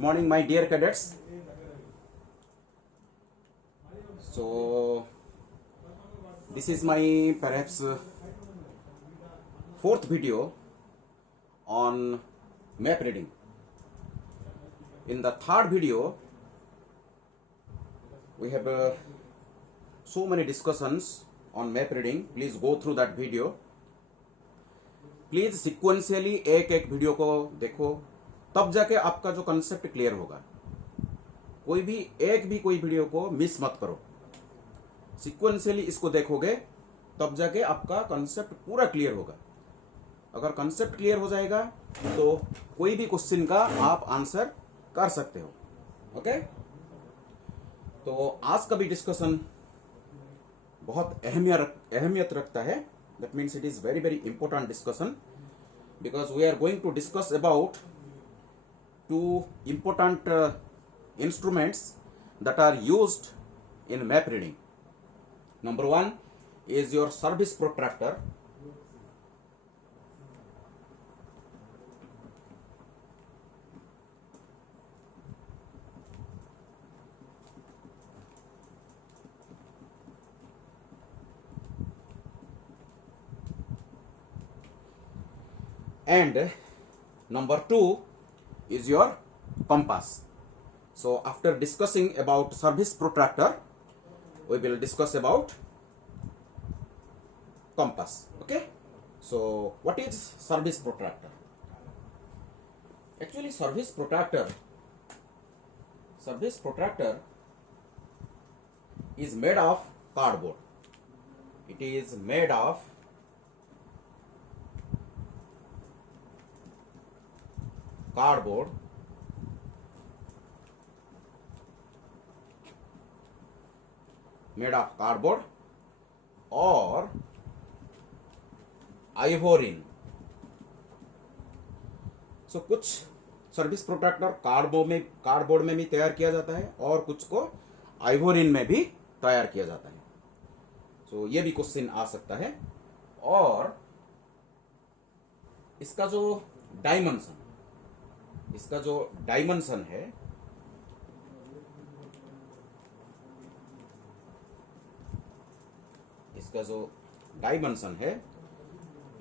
Good morning, my dear cadets. So, this is my perhaps fourth video on map reading. In the third video, we have so many discussions on map reading. Please go through that video. Please sequentially एक एक video को देखो, तब जाके आपका जो concept clear होगा. कोई वीडियो को मिस मत करो. सिक्वेंशियली इसको देखोगे तब जाके आपका कंसेप्ट पूरा क्लियर होगा. अगर कंसेप्ट क्लियर हो जाएगा तो कोई भी क्वेश्चन का आप आंसर कर सकते हो. ओके, तो आज का भी डिस्कशन बहुत अहमियत रखता है. That means it is very important discussion, because we are going to discuss about two important instruments that are used in map reading. Number one is your service protractor. And number two is your compass. So after discussing about service protractor, we will discuss about compass. Okay, so what is service protractor? Actually, service protractor is made of cardboard. It is made of cardboard or आइवोरिन. सो कुछ service protractor cardboard में भी तैयार किया जाता है और कुछ को आइवोरिन में भी तैयार किया जाता है. सो ये भी क्वेश्चन आ सकता है. और इसका जो डायमेंशन है,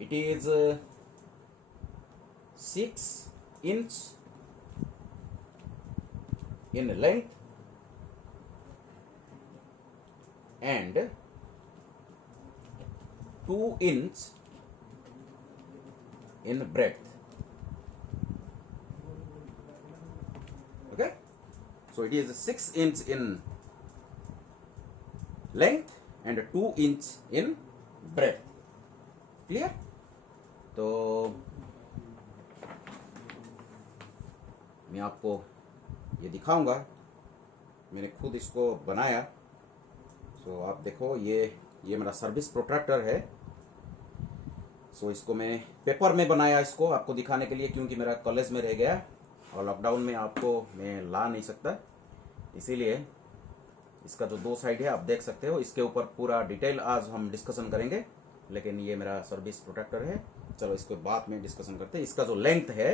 it is 6 inch in length and 2 inch in breadth. Okay, so it is 6 inch in length and 2 inch in breadth. Clear? तो मैं आपको ये दिखाऊंगा. मैंने खुद इसको बनाया. सो आप देखो, ये मेरा सर्विस प्रोट्रैक्टर है. सो इसको मैं पेपर में बनाया, इसको आपको दिखाने के लिए, क्योंकि मेरा कॉलेज में रह गया और लॉकडाउन में आपको मैं ला नहीं सकता. इसीलिए इसका जो दो साइड है आप देख सकते हो. इसके ऊपर पूरा डिटेल आज हम डिस्कशन करेंगे, लेकिन ये मेरा सर्विस प्रोटेक्टर है. चलो इसको बाद में डिस्कशन करते हैं. इसका जो लेंथ है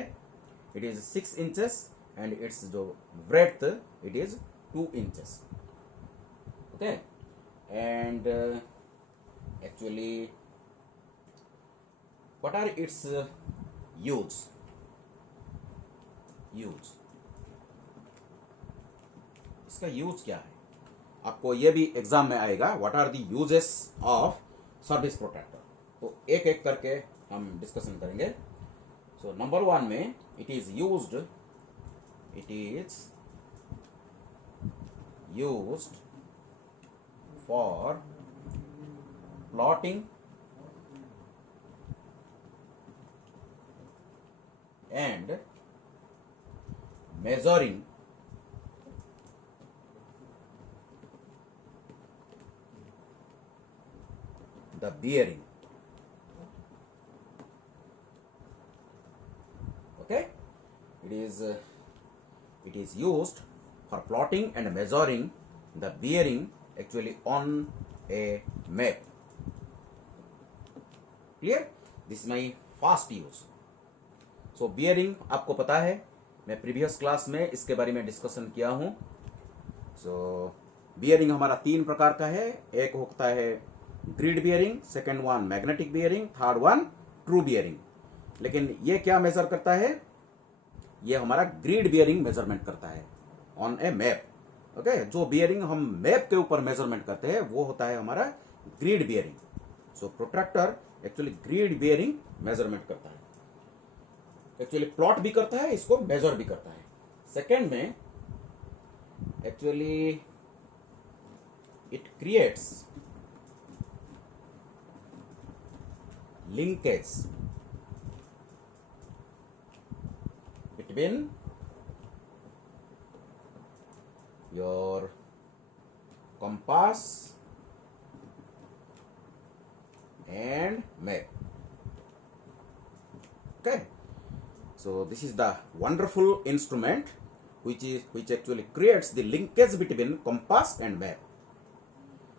it is 6 inches and its जो breadth it is 2 inches. Okay, and actually what are its use. इसका यूज क्या है, आपको ये भी एग्जाम में आएगा. What are the uses of service protractor. तो एक एक करके हम डिस्कशन करेंगे. सो नंबर वन में it is used for plotting and measuring the bearing. Okay, it is used for plotting and measuring the bearing actually on a map. Clear? This is my first use. So bearing आपको पता है मैं previous class में इसके बारे में discussion किया हूँ। सो बियरिंग हमारा 3 प्रकार का है। एक होता है grid bearing, second one magnetic bearing, third one true bearing. लेकिन ये क्या मेजर करता है? ये हमारा ग्रिड बियरिंग मेजरमेंट करता है ऑन ए मैप। ओके, जो बियरिंग हम मैप के ऊपर मेजरमेंट करते हैं वो होता है हमारा grid bearing. So protractor actually grid bearing measurement करता है, एक्चुअली प्लॉट भी करता है, इसको मेजर भी करता है। सेकेंड में actually it creates linkage between your compass and map. Okay, so this is the wonderful instrument which actually creates the linkage between compass and map.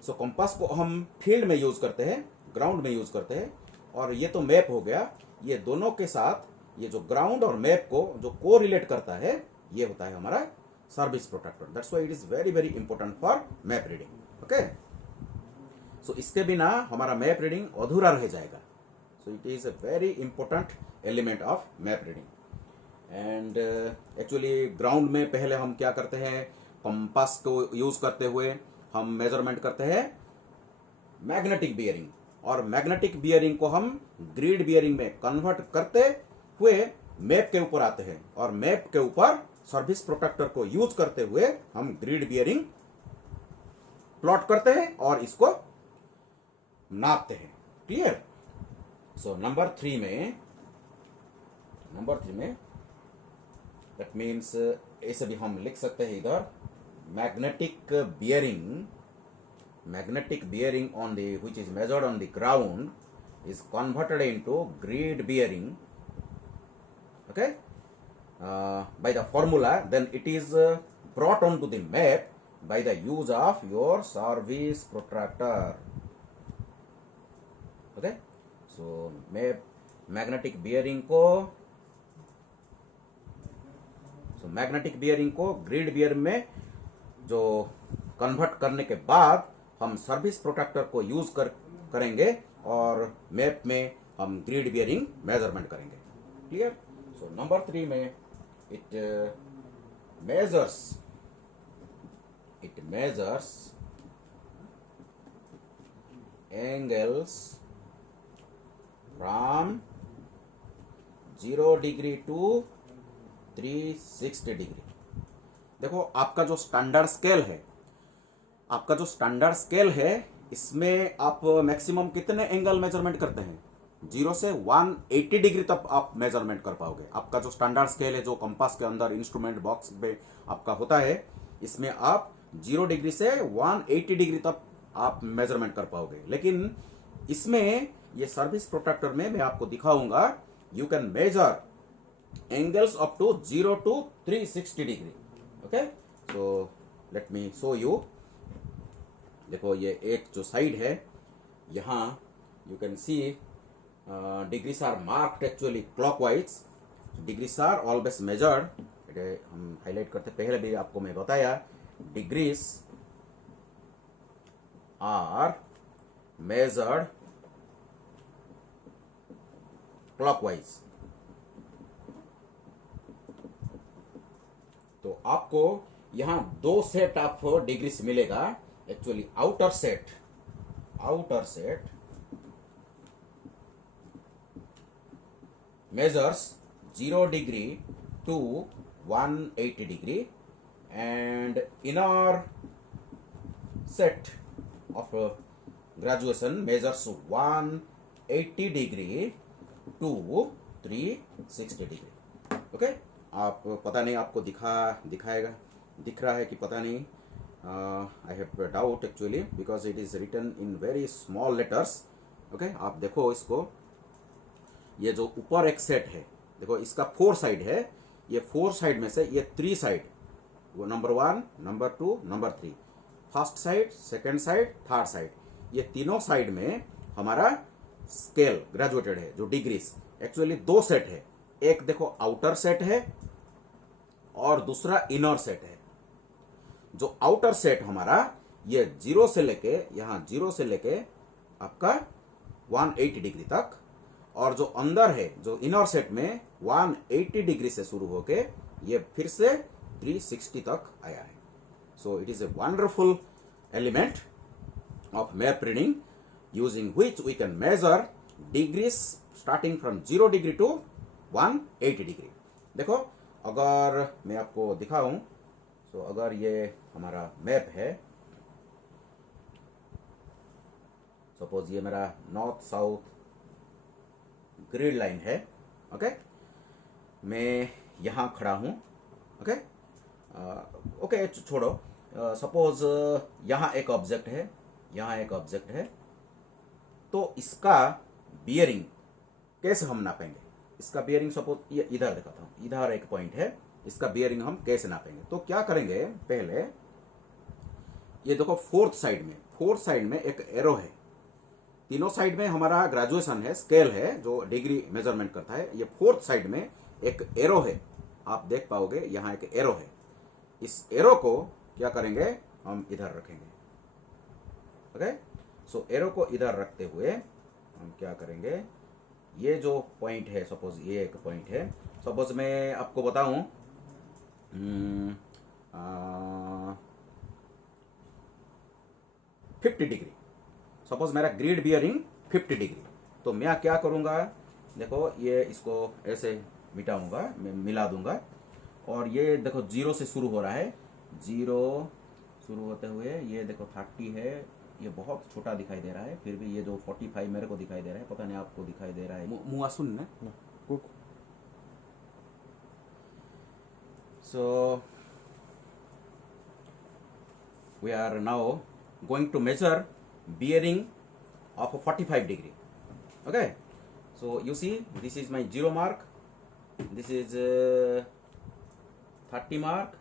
So compass को हम फील्ड में यूज करते हैं, ground में use करते हैं, और ये तो मैप हो गया। ये दोनों के साथ ये जो ग्राउंड और मैप को जो को रिलेट करता है ये होता है हमारा service protractor. That's why it is very very important for map reading. Okay, so इसके बिना हमारा मैप रीडिंग अधूरा रह जाएगा। So it is a very important element of map reading. And actually ground में पहले हम क्या करते हैं, कंपास को यूज करते हुए हम मेजरमेंट करते हैं मैग्नेटिक बियरिंग, और मैग्नेटिक बियरिंग को हम ग्रिड बियरिंग में कन्वर्ट करते हुए मैप के ऊपर आते हैं, और मैप के ऊपर सर्विस प्रोट्रैक्टर को यूज करते हुए हम ग्रिड बियरिंग प्लॉट करते हैं और इसको नापते हैं। क्लियर? सो नंबर 3 में दैट मीन्स ऐसे भी हम लिख सकते हैं इधर magnetic bearing on the which is measured on the ground is converted into grid bearing, okay, by the formula. Then it is brought onto the map by the use of your service protractor. Okay, so magnetic bearing को grid beer में जो convert करने के बाद हम service protractor को use करेंगे और मैप में हम ग्रिड बियरिंग मेजरमेंट करेंगे। क्लियर? सो नंबर 3 में it measures angles from 0 degree to 360 degree. देखो आपका जो स्टैंडर्ड स्केल है इसमें आप मैक्सिमम कितने एंगल मेजरमेंट करते हैं? 0 से 180 डिग्री तक आप मेजरमेंट कर पाओगे। आपका जो स्टैंडर्ड स्केल है जो कंपास के अंदर इंस्ट्रूमेंट बॉक्स में आपका होता है, इसमें आप 0 डिग्री से 180 डिग्री तक आप मेजरमेंट कर पाओगे। लेकिन इसमें ये सर्विस प्रोट्रैक्टर में मैं आपको दिखाऊंगा, you can measure angles up to 0 to 360 degree. Okay, so let me show you. देखो ये एक जो साइड है, यहाँ you can see degrees are marked actually clockwise. Degrees are always measured. हम हाईलाइट करते, पहले भी आपको मैं बताया, डिग्रीज आर मेजर्ड क्लॉकवाइज। तो आपको यहाँ 2 सेट ऑफ डिग्रीज मिलेगा। Actually outer set measures 0 degree to 180 degree, and inner set of graduation measures 180 degree to 360 degree. Okay, आप पता नहीं आपको दिख रहा है कि पता नहीं। I have a doubt actually because it is written in very small letters. Okay, आप देखो इसको, ये जो ऊपर एक सेट है, देखो इसका 4 साइड है। ये 4 साइड में से ये 3 साइड, वो number 1, number 2, number 3, first side, second side, third side, ये तीनों साइड में हमारा स्केल ग्रेजुएटेड है। जो डिग्रीज एक्चुअली 2 सेट है। एक देखो आउटर सेट है और दूसरा इनर सेट है। जो आउटर सेट हमारा ये 0 से लेके यहां 0 से लेके आपका 180 डिग्री तक, और जो अंदर है जो इनर सेट में 180 डिग्री से शुरू होके ये फिर से 360 तक आया है। सो it is a wonderful element of map reading using which we can measure degrees starting from 0 degree to 180 degree। देखो अगर मैं आपको दिखाऊं तो अगर ये हमारा मैप है, सपोज ये मेरा नॉर्थ साउथ ग्रिड लाइन है, ओके, मैं यहां खड़ा हूं, ओके, ओके छोड़ो, सपोज यहां एक ऑब्जेक्ट है, यहां एक ऑब्जेक्ट है, तो इसका बियरिंग कैसे हम नापेंगे? इसका बियरिंग सपोज ये इधर दिखाता हूं, इधर एक पॉइंट है, इसका बियरिंग हम कैसे नापेंगे? तो क्या करेंगे, पहले ये देखो फोर्थ साइड में एक एरो है, तीनों साइड में हमारा ग्रेजुएशन है, स्केल है जो डिग्री मेजरमेंट करता है। ये फोर्थ साइड में एक एरो है, आप देख पाओगे यहां एक एरो है। इस एरो को क्या करेंगे, हम इधर रखेंगे, ओके। सो एरो को इधर रखते हुए हम क्या करेंगे, ये जो पॉइंट है, सपोज ये एक पॉइंट है, सपोज मैं आपको बताऊं 50 डिग्री, सपोज मेरा ग्रिड बियरिंग 50 डिग्री, तो मैं क्या करूंगा, देखो ये इसको ऐसे मिटाऊंगा, मैं मिला दूंगा, और ये देखो 0 से शुरू हो रहा है, 0 शुरू होते हुए ये देखो 30 है, ये बहुत छोटा दिखाई दे रहा है, फिर भी ये जो 45 मेरे को दिखाई दे रहा है, पता नहीं आपको दिखाई दे रहा है, मुआ सुन ना। So we are now going to measure bearing of 45 degree, okay. So you see this is my 0 mark, this is 30 mark,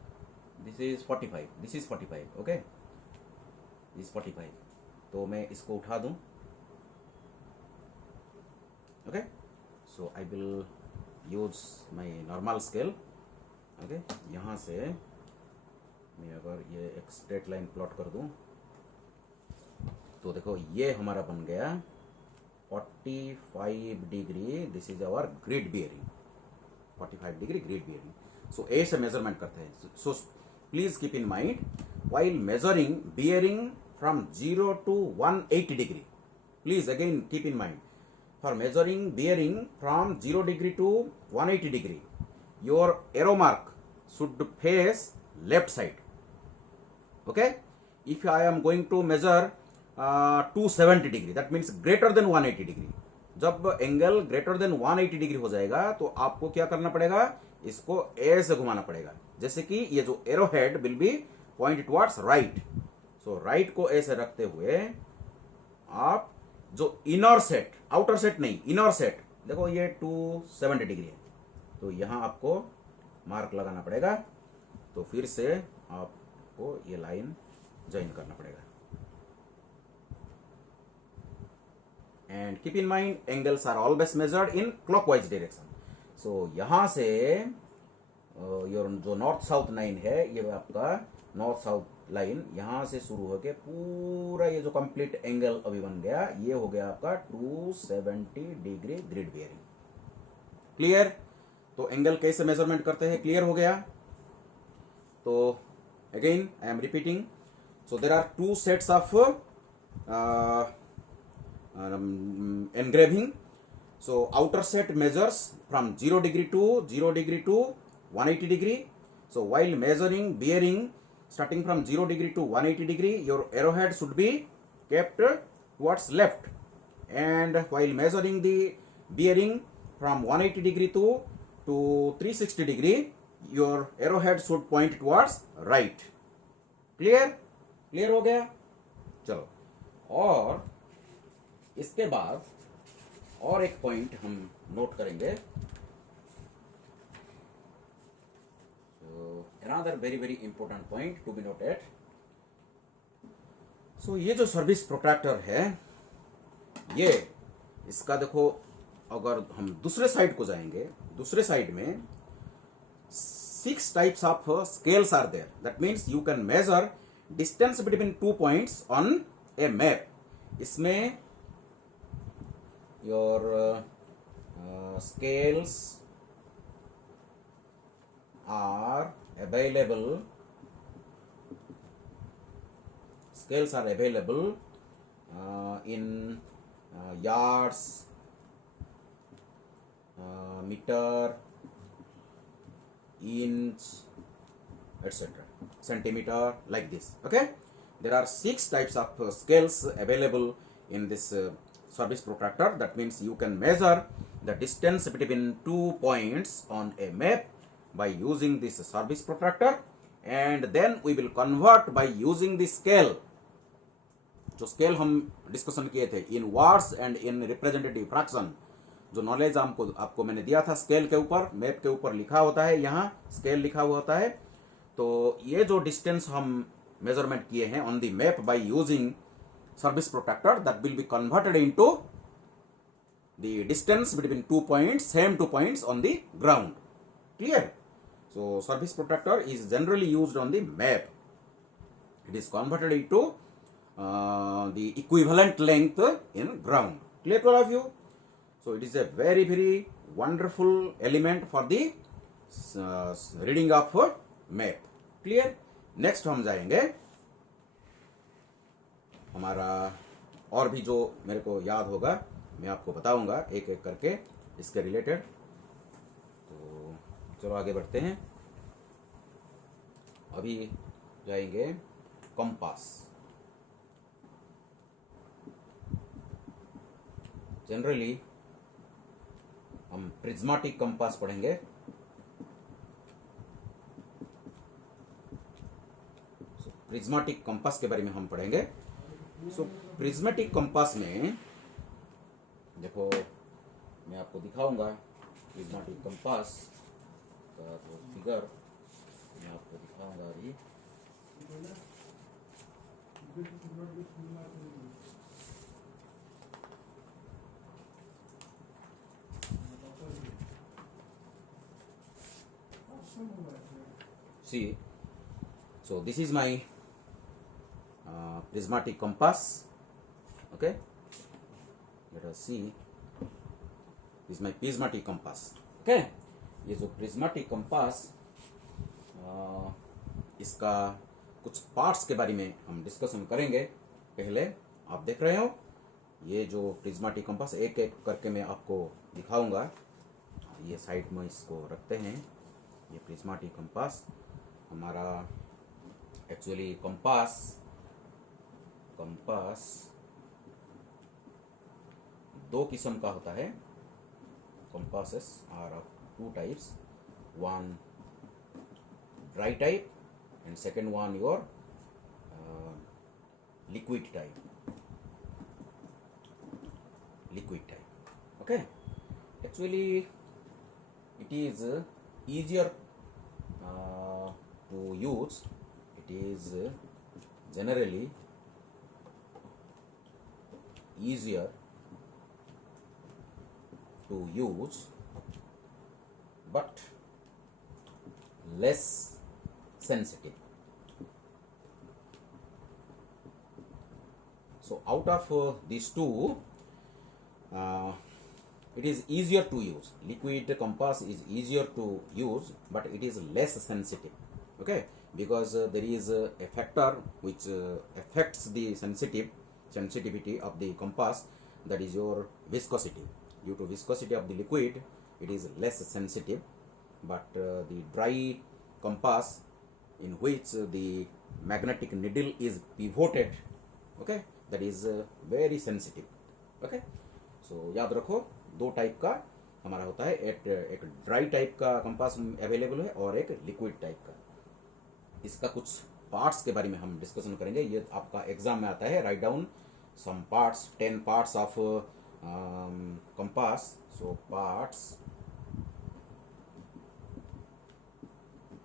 this is 45, this is 45, okay, this is 45। तो मैं इसको उठा दूं, okay. So I will use my normal scale, okay. यहाँ से मैं अगर ये एक स्ट्रेट लाइन प्लॉट कर दूं तो देखो ये हमारा बन गया 45 degree, this is our grid bearing, 45 degree grid bearing. So A से मेजरमेंट करते हैं। So please keep in mind while measuring bearing from 0 to 180 degree, please again keep in mind, for measuring bearing from 0 degree to 180 degree, your arrow mark should face left side, okay. If I am going to measure 270 degree, that means greater than 180 degree, जब angle greater than 180 degree हो जाएगा तो आपको क्या करना पड़ेगा, इसको ऐसे घुमाना पड़ेगा, जैसे कि ये जो arrow head will be point towards right. So right को ऐसे रखते हुए आप जो इनर सेट, आउटर सेट नहीं, इनर सेट, देखो ये 270 डिग्री है, तो यहां आपको मार्क लगाना पड़ेगा, तो फिर से आपको ये लाइन ज्वाइन करना पड़ेगा। And keep in mind angles are always measured in clockwise direction. So यहां से योर जो नॉर्थ साउथ लाइन है, ये आपका नॉर्थ साउथ लाइन यहां से शुरू होके पूरा ये जो कंप्लीट एंगल अभी बन गया, ये हो गया आपका 270 डिग्री ग्रिड बियरिंग। क्लियर? तो एंगल कैसे मेजरमेंट करते हैं, क्लियर हो गया? तो again I am repeating, so there are 2 sets of engraving. So outer set measures from 0 degree to 180 degree. So while measuring bearing starting from 0 degree to 180 degree, your arrowhead should be kept towards left, and while measuring the bearing from 180 degree to 360 degree, your arrowhead should point towards right. Clear हो गया? चलो, और इसके बाद और एक point हम note करेंगे। Another very very important point to be noted. So ये जो सर्विस प्रोट्रैक्टर है, ये इसका देखो, अगर हम दूसरे साइड को जाएंगे, दूसरे साइड में 6 types of scales are there. That means you can measure distance between 2 points on a map. इसमें your scales are available. Scales are available in yards, meter, inch, etc., centimeter, like this. Okay, there are 6 types of scales available in this service protractor. That means you can measure the distance between 2 points on a map by using this service protractor, and then we will convert by using the scale. जो scale हम discussion किए थे in words and in representative fraction, जो knowledge आपको मैंने दिया था scale के ऊपर, मैप के ऊपर लिखा होता है, यहाँ स्केल लिखा हुआ होता है। तो ये जो डिस्टेंस हम मेजरमेंट किए हैं on the map by using service protractor, that will be converted into the distance between 2 points, same 2 points on the ground. Clear? So service protractor is generally used on the map. It is converted into the equivalent length in ground. Clear to all of you? So it is a very wonderful element for the reading of map. Clear? Next हम जाएंगे, हमारा और भी जो मेरे को याद होगा मैं आपको बताऊंगा एक एक करके इसके रिलेटेड। तो चलो आगे बढ़ते हैं। अभी जाएंगे कंपास। जनरली हम प्रिज्मेटिक कंपास पढ़ेंगे। प्रिज्मेटिक कंपास के बारे में हम पढ़ेंगे। प्रिज्मेटिक कंपास में देखो मैं आपको दिखाऊंगा प्रिज्मेटिक कंपास का तो फिगर मैं आपको दिखाऊंगा अभी। See, so this is my prismatic compass. Okay, let us see. This is my prismatic compass. Okay, ये जो prismatic compass इसका कुछ पार्ट्स के बारे में हम डिस्कशन करेंगे। पहले आप देख रहे हो ये जो प्रिज्मेटिक कंपास एक एक करके मैं आपको दिखाऊंगा। ये साइड में इसको रखते हैं। ये प्रिज्मेटिक कंपास हमारा एक्चुअली कंपास दो किस्म का होता है। Compasses are of 2 types, one dry type and second one your liquid type. Okay, actually it is easier to use. It is generally easier to use but less sensitive. So out of these two, it is easier to use. Liquid compass is easier to use, but it is less sensitive. Okay, because there is a factor which affects the sensitivity of the compass, that is your viscosity. Due to viscosity of the liquid, it is less sensitive, but the dry compass, in which the magnetic needle is pivoted, okay, that is very sensitive. Okay, so याद रखो दो type का हमारा होता है। एक dry type का compass available है और एक लिक्विड टाइप का। इसका कुछ पार्ट्स के बारे में हम डिस्कशन करेंगे। ये आपका एग्जाम में आता है। Write down some parts, 10 parts of compass. So parts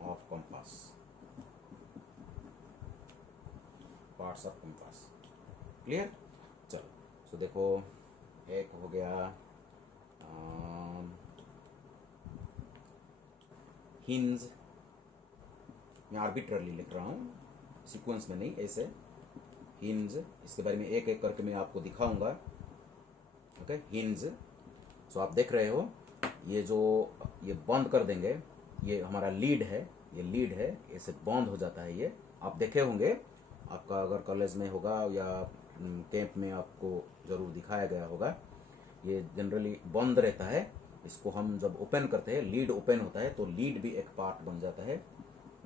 of compass, parts of compass. Clear? चलो, सो देखो एक हो गया हिंज, मैं आर्बिट्रली लिख रहा हूँ, सीक्वेंस में नहीं, ऐसे हिंज, इसके बारे में एक एक करके मैं आपको दिखाऊंगा। Okay, hinge. सो आप देख रहे हो ये जो ये बंद कर देंगे, ये हमारा लीड है, ये लीड है, ऐसे बंद हो जाता है। ये आप देखे होंगे, आपका अगर कॉलेज में होगा या कैंप में आपको ज़रूर दिखाया गया होगा। ये जनरली बंद रहता है, इसको हम जब ओपन करते हैं, लीड ओपन होता है तो लीड भी एक पार्ट बन जाता है।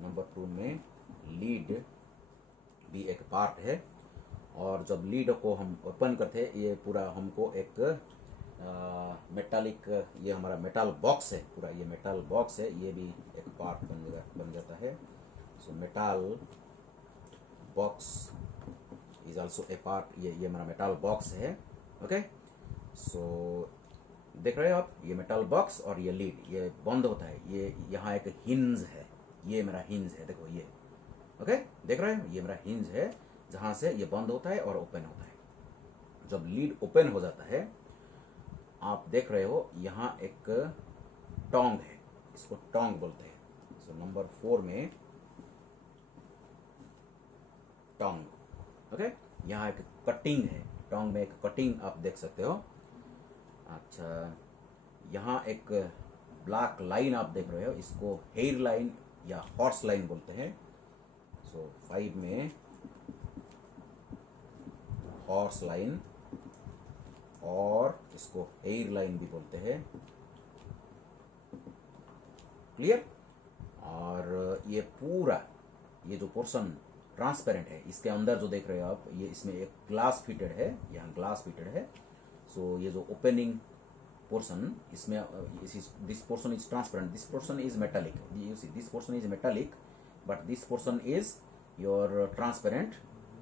नंबर 2 में लीड भी एक पार्ट है। और जब लीड को हम ओपन करते हैं, ये पूरा हमको एक मेटालिक, ये हमारा मेटल बॉक्स है, पूरा ये मेटल बॉक्स है, ये भी एक पार्ट बन जाता है। So metal box is also a part, ये हमारा मेटल बॉक्स है। ओके, सो देख रहे हो आप, ये मेटल बॉक्स और ये लीड, ये बंद होता है। ये यहाँ एक हिंज है, ये मेरा हिंज है, देखो ये। ओके, देख रहे हो, ये मेरा हिंज है जहाँ से ये बंद होता है और ओपन होता है। जब लीड ओपन हो जाता है, आप देख रहे हो यहाँ एक टोंग है, इसको टोंग बोलते हैं। सो नंबर 4 में टोंग। ओके, यहाँ एक कटिंग है, टोंग में एक कटिंग आप देख सकते हो। अच्छा, यहाँ एक ब्लैक लाइन आप देख रहे हो, इसको हेयर लाइन या हॉर्स लाइन बोलते हैं। सो 5 में हॉर्स लाइन, और इसको हेयर लाइन भी बोलते हैं। क्लियर? और ये पूरा ये जो पोर्शन ट्रांसपेरेंट है, इसके अंदर जो देख रहे हो आप, ये इसमें एक ग्लास फिटेड है, यहाँ ग्लास फिटेड है। सो ये जो ओपनिंग पोर्शन, इसमें this portion is transparent, this portion is metallic, you see this portion is metallic, but this portion is your transparent,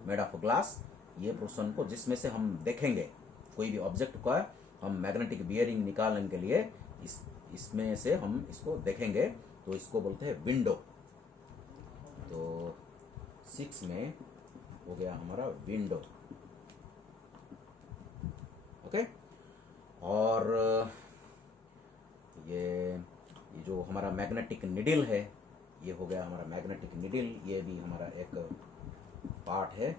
made of glass. ये पोर्शन को जिसमें से हम देखेंगे कोई भी ऑब्जेक्ट का, हम मैग्नेटिक बियरिंग निकालने के लिए इसमें से हम इसको देखेंगे, तो इसको बोलते हैं विंडो। तो 6 में हो गया हमारा विंडो। ओके, और ये जो हमारा मैग्नेटिक निडल है, ये हो गया हमारा मैग्नेटिक निडल, ये भी हमारा एक पार्ट है।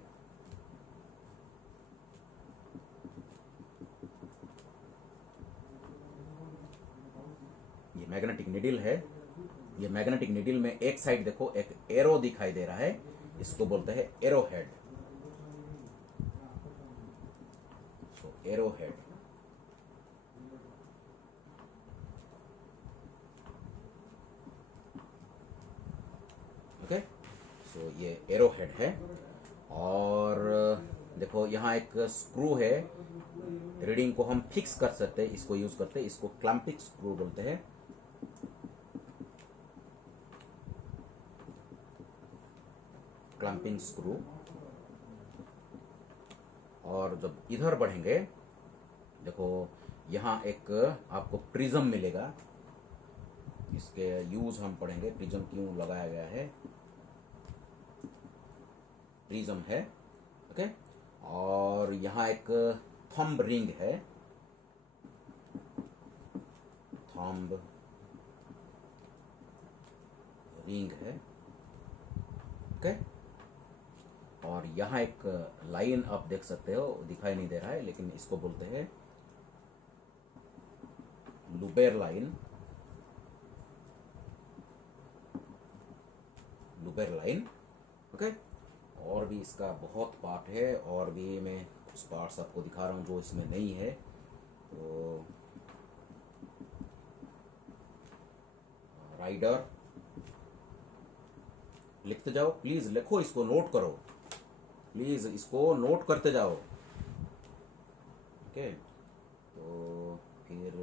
ये मैग्नेटिक निडल है। ये मैग्नेटिक निडल में एक साइड देखो एक एरो दिखाई दे रहा है, इसको बोलते हैं एरो हेड। सो एरो हेड। ओके, सो ये एरो हेड है। और देखो यहाँ एक स्क्रू है, रीडिंग को हम फिक्स कर सकते हैं, इसको यूज करते हैं, इसको क्लैंपिंग स्क्रू बोलते हैं। Clamping screw. और जब इधर बढ़ेंगे, देखो यहाँ एक आपको प्रिज्म मिलेगा, इसके यूज हम पढ़ेंगे, प्रिज्म क्यों लगाया गया है, प्रिज्म है। ओके, और यहाँ एक थंब रिंग है, थंब रिंग है। ओके, और यहाँ एक लाइन आप देख सकते हो, दिखाई नहीं दे रहा है, लेकिन इसको बोलते हैं लुबेर लाइन, लुबेर लाइन। ओके, और भी इसका बहुत पार्ट है, और भी मैं कुछ पार्ट्स आपको दिखा रहा हूँ जो इसमें नहीं है। तो राइडर, लिखते जाओ प्लीज, लिखो, इसको नोट करो प्लीज, इसको नोट करते जाओ। ओके, तो फिर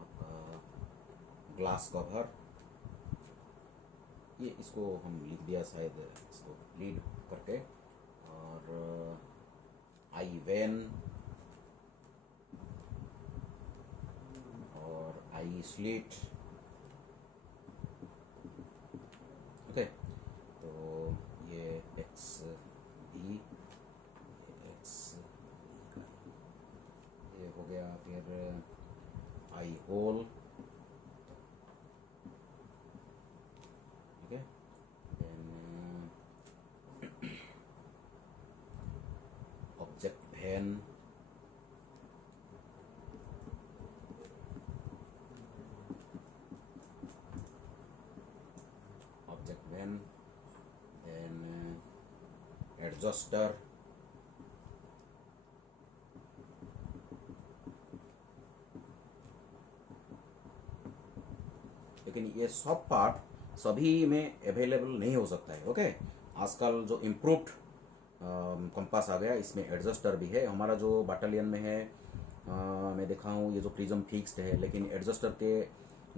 आपका ग्लास कवर, ये इसको हम लिख दिया शायद, इसको लीड करके। और आई वेन और आई स्लिट। ओके, तो ये एक्स ई, एक्स ये हो गया। फिर आई होल, एडजस्टर, लेकिन ये सब पार्ट सभी में अवेलेबल नहीं हो सकता है। ओके, आजकल जो इम्प्रूव्ड कंपास आ गया, इसमें एडजस्टर भी है। हमारा जो बटालियन में है, मैं देखा हूँ ये जो प्रिज्म फिक्स्ड है, लेकिन एडजस्टर के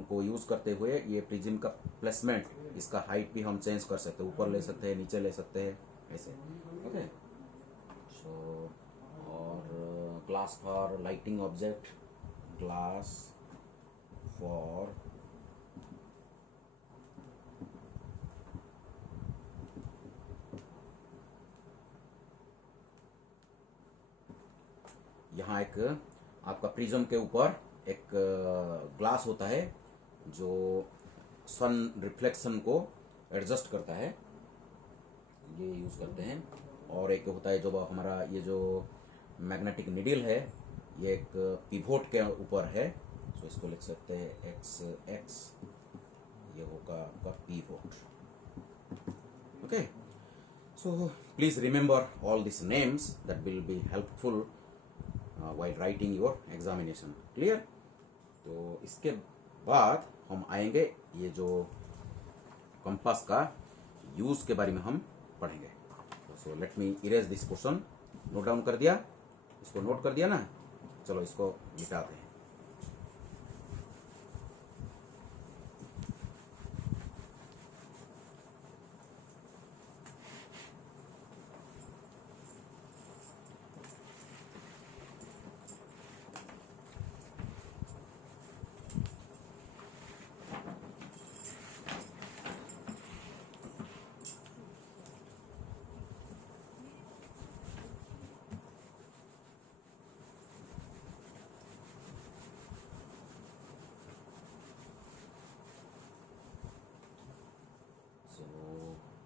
को यूज़ करते हुए ये प्रिज्म का प्लेसमेंट, इसका हाइट भी हम चेंज कर सकते हैं, ऊपर ले सकते हैं, नीचे ले सकते हैं, ऐसे। ओके, सो और glass for lighting object, glass for यहाँ एक आपका प्रिज्म के ऊपर एक ग्लास होता है जो सन रिफ्लेक्शन को एडजस्ट करता है, ये यूज़ करते हैं। और एक होता है जो हमारा ये जो मैग्नेटिक निडल है, ये एक पिवोट के ऊपर है, तो इसको लिख सकते हैं एक्स एक्स, ये होगा आपका pivot. Okay, so please remember all this names, that will be helpful while writing your examination. Clear? तो इसके बाद हम आएंगे ये जो कंपास का यूज के बारे में हम पढ़ेंगे। सो let me erase this question. Note down कर दिया? इसको नोट कर दिया ना? चलो इसको मिटाते हैं।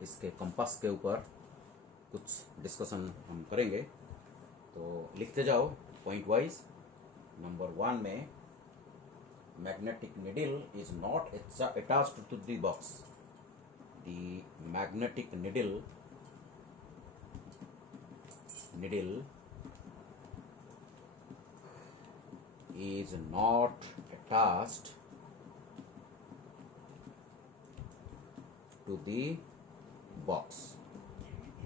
इसके कंपास के ऊपर कुछ डिस्कशन हम करेंगे, तो लिखते जाओ पॉइंट वाइज। नंबर 1 में magnetic needle is not attached to the box. The magnetic needle is not attached to the box.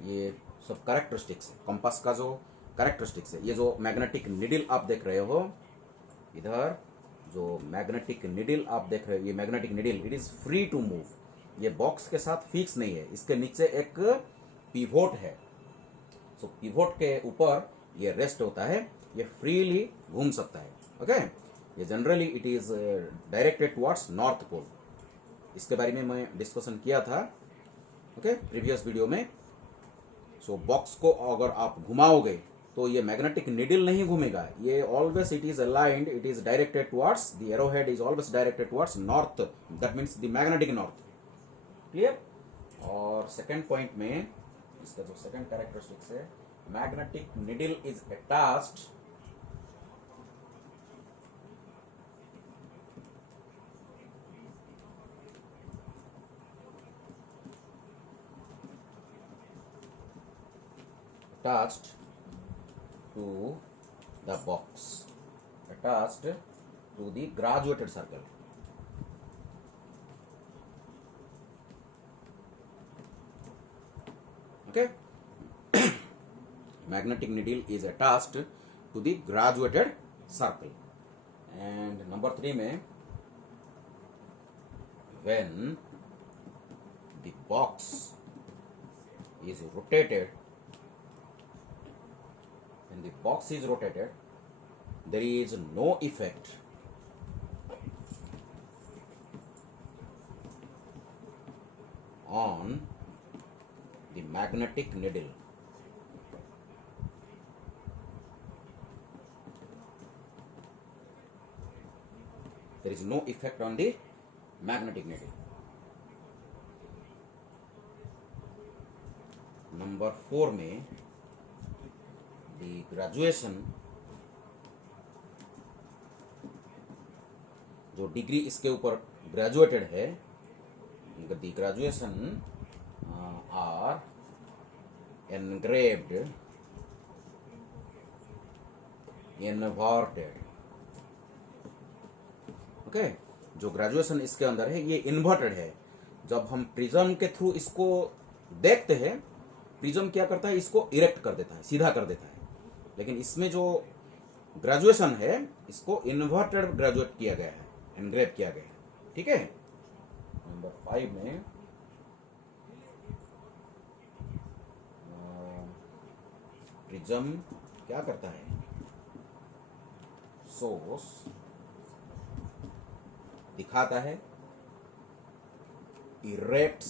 ये सब कैरेक्टरिस्टिक्स है, कंपास का जो कैरेक्टरिस्टिक्स है। ये जो मैग्नेटिक निडल आप देख रहे हो इधर, जो मैग्नेटिक निडल आप देख रहे हो, ये magnetic needle it is free to move. ये बॉक्स के साथ फिक्स नहीं है, इसके नीचे एक पिवोट है। सो पिवोट के ऊपर ये रेस्ट होता है, ये फ्रीली घूम सकता है। ओके, ये generally it is directed towards north pole. इसके बारे में मैं डिस्कशन किया था ओके प्रीवियस वीडियो में। सो बॉक्स को अगर आप घुमाओगे तो ये मैग्नेटिक निडल नहीं घूमेगा, ये always it is aligned, it is directed towards the arrow head is always directed towards north, that means the magnetic north. Clear? और सेकेंड पॉइंट में इसका जो सेकेंड कैरेक्टरिस्टिक्स है, magnetic needle is attached attached to the box, attached to the graduated circle. Okay, magnetic needle is attached to the graduated circle. And number 3 में, when the box is rotated, when the box is rotated, there is no effect on the magnetic needle. There is no effect on the magnetic needle. Number 4 में graduation, जो degree इसके ऊपर graduated है, the graduation are engraved, inverted. Okay, जो graduation इसके अंदर है ये इन्वर्टेड है। जब हम प्रिज्म के थ्रू इसको देखते हैं, प्रिज्म क्या करता है, इसको इरेक्ट कर देता है, सीधा कर देता है। लेकिन इसमें जो ग्रेजुएशन है इसको इन्वर्टेड ग्रेजुएट किया गया है, एनग्रेव किया गया है। ठीक है, नंबर 5 में प्रिज्म क्या करता है, सोर्स दिखाता है, इरेक्ट्स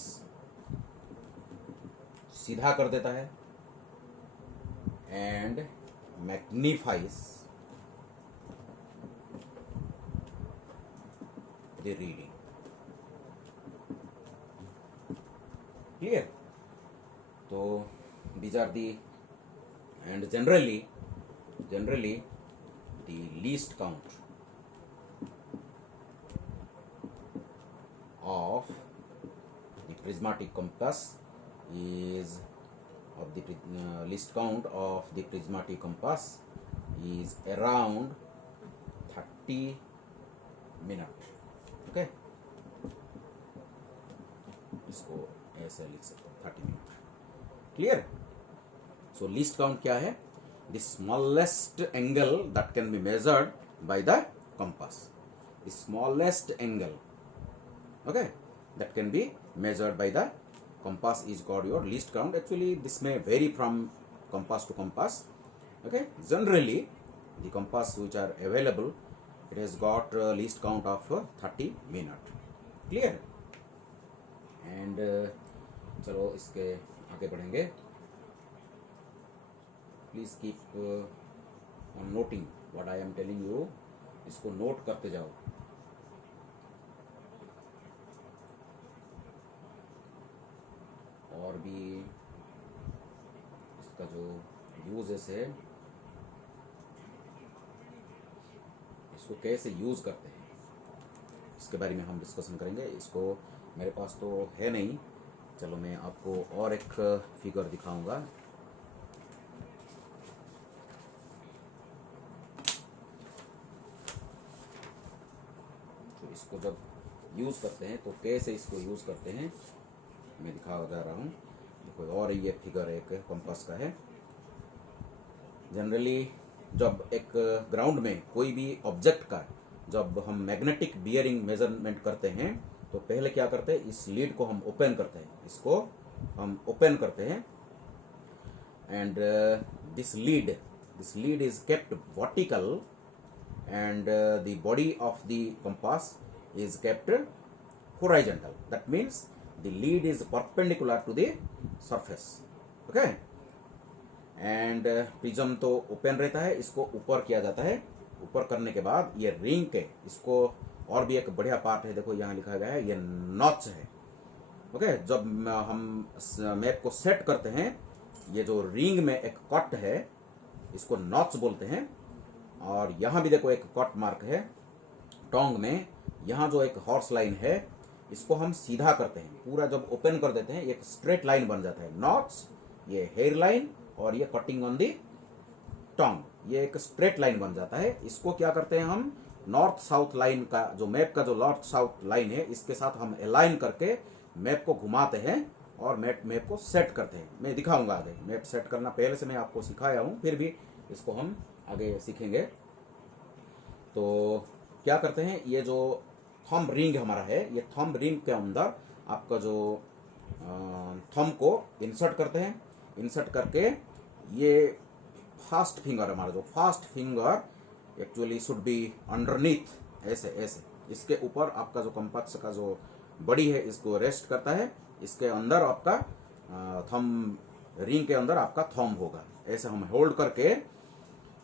सीधा कर देता है, and magnifies the reading. Clear? तो these are the, and generally the least count of the prismatic compass is least count of the prismatic compass is around 30 minutes. Okay, इसको ऐसे लिख सकते हैं 30 मिनट। क्लियर? सो लीस्ट काउंट क्या है? The smallest angle that can be measured by the compass. The smallest angle, okay, that can be measured by the compass is called your least count. Actually this may vary from compass to compass. Okay, generally the compass which are available, it has got least count of 30 minutes. Clear? And चलो इसके आगे बढ़ेंगे। Please keep on noting what I am telling you. इसको note करते जाओ। और भी इसका जो यूजेस है, इसको कैसे यूज करते हैं, इसके बारे में हम डिस्कशन करेंगे। इसको मेरे पास तो है नहीं, चलो मैं आपको और एक फिगर दिखाऊंगा। तो इसको जब यूज करते हैं तो कैसे इसको यूज करते हैं मैं दिखा जा रहा हूँ। देखो, और ये फिगर एक कंपास का है। जनरली जब एक ग्राउंड में कोई भी ऑब्जेक्ट का जब हम मैग्नेटिक बियरिंग मेजरमेंट करते हैं तो पहले क्या करते हैं, इस लीड को हम ओपन करते हैं, इसको हम ओपन करते हैं, and this lead is kept vertical and the body of the compass is kept horizontal. That means the lead is perpendicular to the surface. Okay, and prism तो ओपन रहता है, इसको ऊपर किया जाता है। ऊपर करने के बाद ये रिंग के, इसको और भी एक बढ़िया पार्ट है, देखो यहाँ लिखा गया है, ये नॉच है। ओके, जब हम मैप को सेट करते हैं, ये जो रिंग में एक कट है इसको नॉच बोलते हैं। और यहाँ भी देखो एक कट मार्क है टोंग में, यहाँ जो एक हॉर्स लाइन है इसको हम सीधा करते हैं। पूरा जब ओपन कर देते हैं एक स्ट्रेट लाइन बन जाता है। नॉट्स, ये हेयर लाइन और ये कटिंग ऑन दी टोंग, ये एक स्ट्रेट लाइन बन जाता है। इसको क्या करते हैं हम, नॉर्थ साउथ लाइन का जो मैप का जो नॉर्थ साउथ लाइन है इसके साथ हम अलाइन करके मैप को घुमाते हैं और मैप को सेट करते हैं। मैं दिखाऊंगा आगे, मैप सेट करना पहले से मैं आपको सिखाया हूँ, फिर भी इसको हम आगे सीखेंगे। तो क्या करते हैं, ये जो थंब रिंग हमारा है, ये थंब रिंग के अंदर आपका जो थंब को इंसर्ट करते हैं। इंसर्ट करके ये फास्ट फिंगर, हमारा जो fast finger actually should be underneath, ऐसे इसके ऊपर आपका जो कंपास का जो बॉडी है इसको रेस्ट करता है। इसके अंदर आपका थंब रिंग के अंदर आपका थंब होगा। ऐसे हम होल्ड करके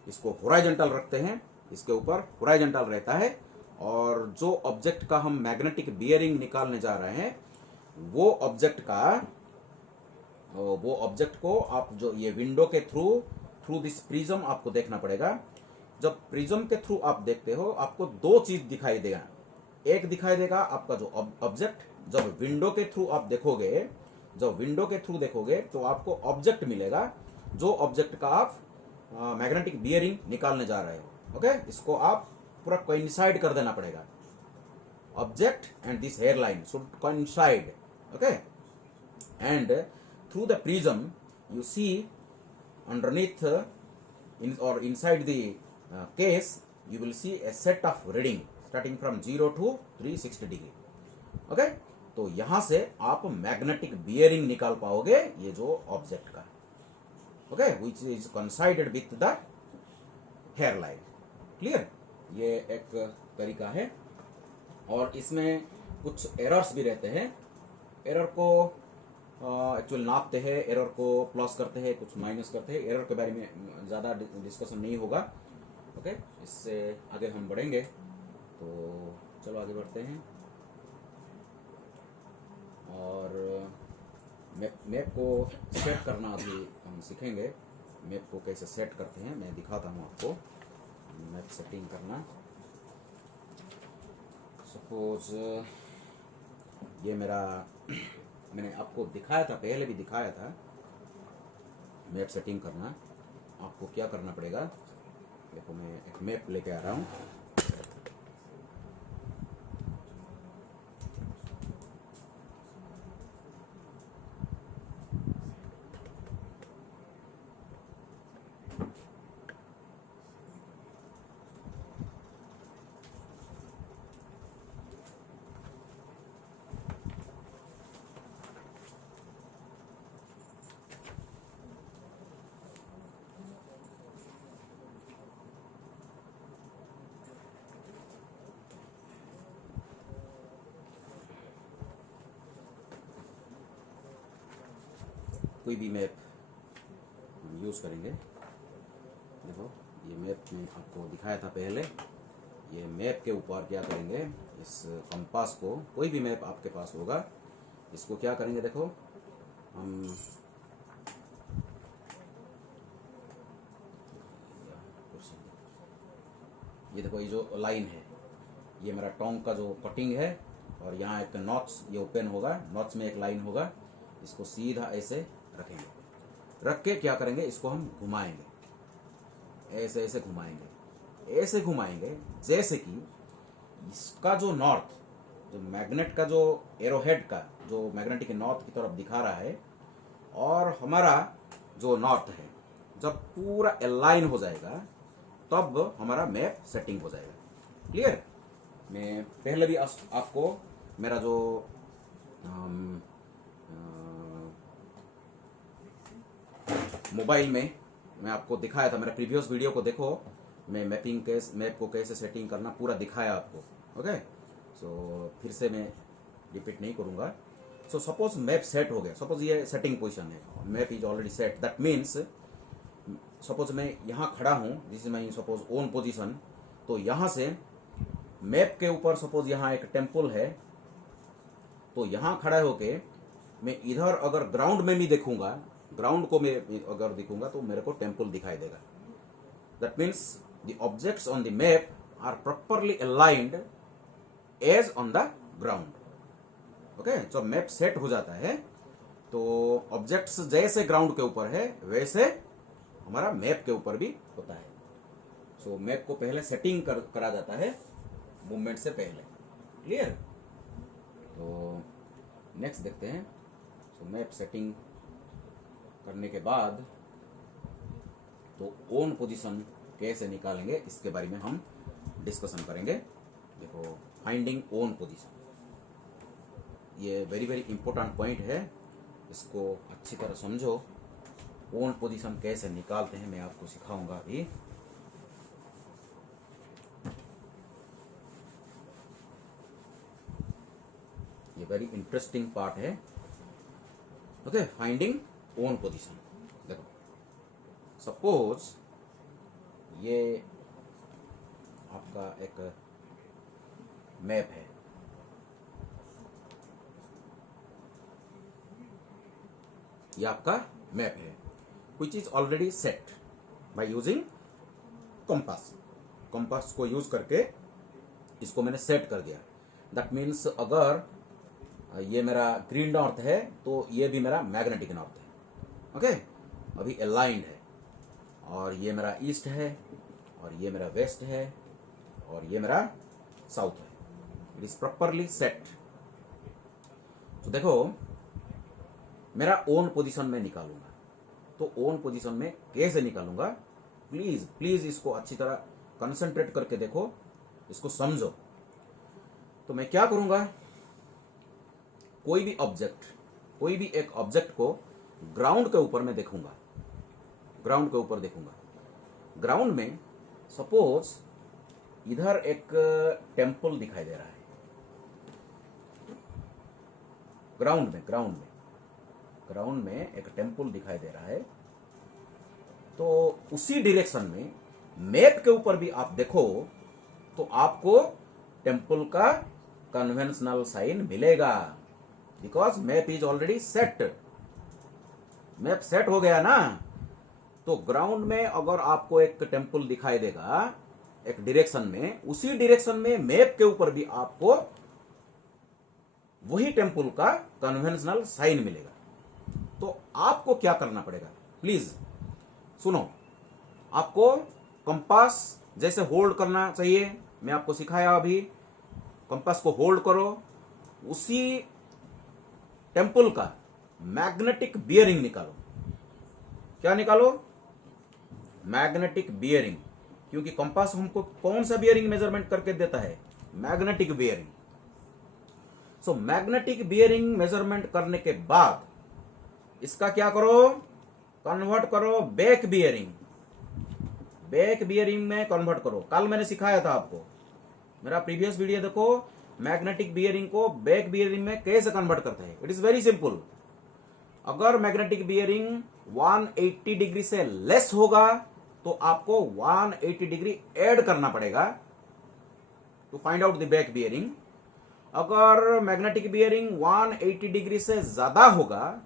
इसको होराइजेंटल रखते हैं, इसके ऊपर होराइजेंटल रहता है। और जो ऑब्जेक्ट का हम मैग्नेटिक बियरिंग निकालने जा रहे हैं वो ऑब्जेक्ट को आप जो ये विंडो के थ्रू दिस प्रिज्म आपको देखना पड़ेगा। जब प्रिज्म के थ्रू आप देखते हो आपको दो चीज दिखाई देगा। एक दिखाई देगा आपका जो ऑब्जेक्ट, जब विंडो के थ्रू आप देखोगे जब विंडो के थ्रू देखोगे तो आपको ऑब्जेक्ट मिलेगा, जो ऑब्जेक्ट का आप मैग्नेटिक बियरिंग निकालने जा रहे हो। ओके, इसको आप पूरा कोइंसाइड कर देना पड़ेगा। Object and this hair line should coincide. Okay, and through the prism you see underneath or inside the case you will see a set of reading starting from 0 to 360 degree. Okay, तो यहां से आप magnetic bearing निकाल पाओगे ये जो object का। Okay, which is coincided with the hairline. Clear, ये एक तरीका है। और इसमें कुछ एरर्स भी रहते हैं। एरर को एक्चुअल नापते हैं, एरर को प्लस करते हैं, कुछ माइनस करते हैं। एरर के बारे में ज़्यादा डिस्कशन नहीं होगा। ओके, इससे आगे हम बढ़ेंगे, तो चलो आगे बढ़ते हैं। और मैप को सेट करना अभी हम सीखेंगे। मैप को कैसे सेट करते हैं मैं दिखाता हूँ आपको। मैप सेटिंग करना, सपोज ये मेरा मैंने आपको दिखाया था, पहले भी दिखाया था। मैप सेटिंग करना आपको क्या करना पड़ेगा, देखो मैं एक मैप लेके आ रहा हूँ। कोई भी मैप हम यूज़ करेंगे। देखो ये मैप में आपको दिखाया था पहले। ये मैप के ऊपर क्या करेंगे, इस कंपास को, कोई भी मैप आपके पास होगा, इसको क्या करेंगे, देखो हम ये देखो ये जो लाइन है, ये मेरा टोंग का जो कटिंग है, और यहाँ एक नॉट्स ये ओपन होगा, नॉट्स में एक लाइन होगा। इसको सीधा ऐसे रखेंगे, रख के क्या करेंगे, इसको हम घुमाएंगे, ऐसे ऐसे घुमाएंगे, ऐसे घुमाएंगे जैसे कि इसका जो नॉर्थ, जो मैग्नेट का जो एरोहेड का जो मैग्नेटिक नॉर्थ की तरफ दिखा रहा है, और हमारा जो नॉर्थ है, जब पूरा अलाइन हो जाएगा तब हमारा मैप सेटिंग हो जाएगा। क्लियर, मैं पहले भी आपको मेरा जो मोबाइल में मैं आपको दिखाया था, मेरा प्रीवियस वीडियो को देखो, मैं मैप को कैसे सेटिंग करना पूरा दिखाया आपको। ओके, सो फिर से मैं रिपीट नहीं करूँगा। सो सपोज मैप सेट हो गया, सपोज ये सेटिंग पोजीशन है, map is already set. That means suppose मैं यहाँ खड़ा हूँ, this is my suppose own position. तो यहाँ से मैप के ऊपर सपोज यहाँ एक टेम्पल है, तो यहाँ खड़ा होके मैं इधर अगर ग्राउंड में भी देखूंगा, ग्राउंड को मैं अगर देखूंगा तो मेरे को टेम्पल दिखाई देगा। That means the objects on the map are properly aligned as on the ground. Okay, जब मैप सेट हो जाता है तो ऑब्जेक्ट्स जैसे ग्राउंड के ऊपर है वैसे हमारा मैप के ऊपर भी होता है। सो मैप को पहले सेटिंग करा जाता है मूवमेंट से पहले। क्लियर, तो नेक्स्ट देखते हैं। सो मैप सेटिंग करने के बाद तो ओन पोजीशन कैसे निकालेंगे इसके बारे में हम डिस्कशन करेंगे। देखो फाइंडिंग ओन पोजीशन, ये वेरी वेरी इंपॉर्टेंट पॉइंट है, इसको अच्छी तरह समझो। ओन पोजीशन कैसे निकालते हैं मैं आपको सिखाऊंगा अभी। ये वेरी इंटरेस्टिंग पार्ट है। Okay, finding own position. देखो सपोज ये आपका एक मैप है, ये आपका मैप है which is already set bye using compass. Compass को यूज करके इसको मैंने सेट कर दिया। दैट मीन्स अगर ये मेरा ग्रीन नॉर्थ है, तो ये भी मेरा मैग्नेटिक नॉर्थ है। ओके, अभी अलाइंड है। और ये मेरा ईस्ट है, और ये मेरा वेस्ट है, और ये मेरा साउथ है। It is properly set. तो देखो, मेरा ओन पोजीशन में निकालूंगा। तो ओन पोजीशन में कैसे निकालूंगा, प्लीज प्लीज इसको अच्छी तरह कंसंट्रेट करके देखो, इसको समझो। तो मैं क्या करूंगा, कोई भी एक ऑब्जेक्ट को ग्राउंड के ऊपर मैं देखूंगा। ग्राउंड के ऊपर देखूंगा। ग्राउंड में सपोज इधर एक टेम्पल दिखाई दे रहा है। ग्राउंड में एक टेम्पल दिखाई दे रहा है। तो उसी डायरेक्शन में मैप के ऊपर भी आप देखो तो आपको टेम्पल का कन्वेंशनल साइन मिलेगा, because map is already set. Map set हो गया ना। तो ग्राउंड में अगर आपको एक टेम्पल दिखाई देगा एक डायरेक्शन में, उसी डायरेक्शन में मैप के ऊपर भी आपको वही टेम्पल का कन्वेंशनल साइन मिलेगा। तो आपको क्या करना पड़ेगा, प्लीज सुनो। आपको कंपास जैसे होल्ड करना चाहिए, मैं आपको सिखाया अभी। कंपास को होल्ड करो, उसी टेम्पल का मैग्नेटिक बियरिंग निकालो। क्या निकालो, मैग्नेटिक बियरिंग। क्योंकि कंपास हमको कौन सा बियरिंग मेजरमेंट करके देता है, magnetic bearing. So magnetic bearing measurement करने के बाद इसका क्या करो, कन्वर्ट करो बैक बियरिंग। बैक बियरिंग में कन्वर्ट करो। कल मैंने सिखाया था आपको, मेरा प्रीवियस वीडियो देखो, मैग्नेटिक बियरिंग को बैक बियरिंग में कैसे कन्वर्ट करते हैं। It is very simple. अगर मैग्नेटिक बियरिंग 180 डिग्री से लेस होगा तो आपको 180 डिग्री ऐड करना पड़ेगा to find out the back bearing. अगर मैग्नेटिक बियरिंग 180 डिग्री से ज्यादा होगा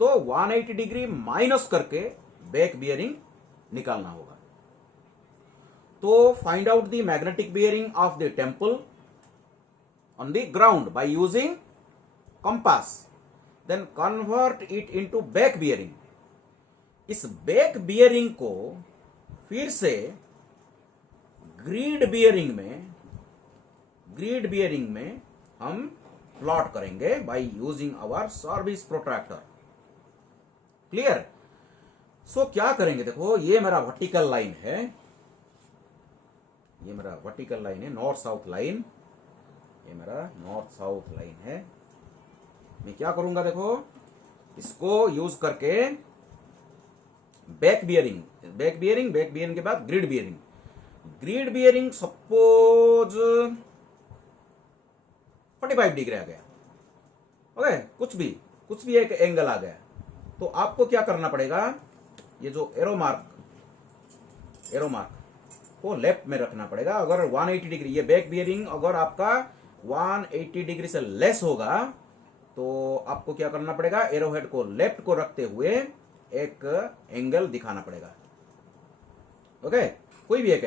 तो 180 डिग्री माइनस करके बैक बियरिंग निकालना होगा। तो find out the magnetic bearing of the temple on the ground by using compass, then convert it into back bearing. इस बैक बियरिंग को फिर से ग्रिड बियरिंग में हम प्लॉट करेंगे by using our service protractor. Clear. So क्या करेंगे, देखो ये मेरा वर्टिकल लाइन है, ये मेरा वर्टिकल लाइन है, नॉर्थ साउथ लाइन। ये मेरा नॉर्थ साउथ लाइन है। मैं क्या करूंगा, देखो इसको यूज करके बैक बियरिंग के बाद ग्रिड बियरिंग सपोज 45 डिग्री आ गया। ओके, कुछ भी एक एंगल आ गया। तो आपको क्या करना पड़ेगा, ये जो एरो मार्क को लेफ्ट में रखना पड़ेगा। अगर 180 डिग्री, ये बैक बियरिंग अगर आपका 180 डिग्री से लेस होगा तो आपको क्या करना पड़ेगा, एरो हेड को लेफ्ट को रखते हुए एक एंगल दिखाना पड़ेगा। ओके, कोई भी एक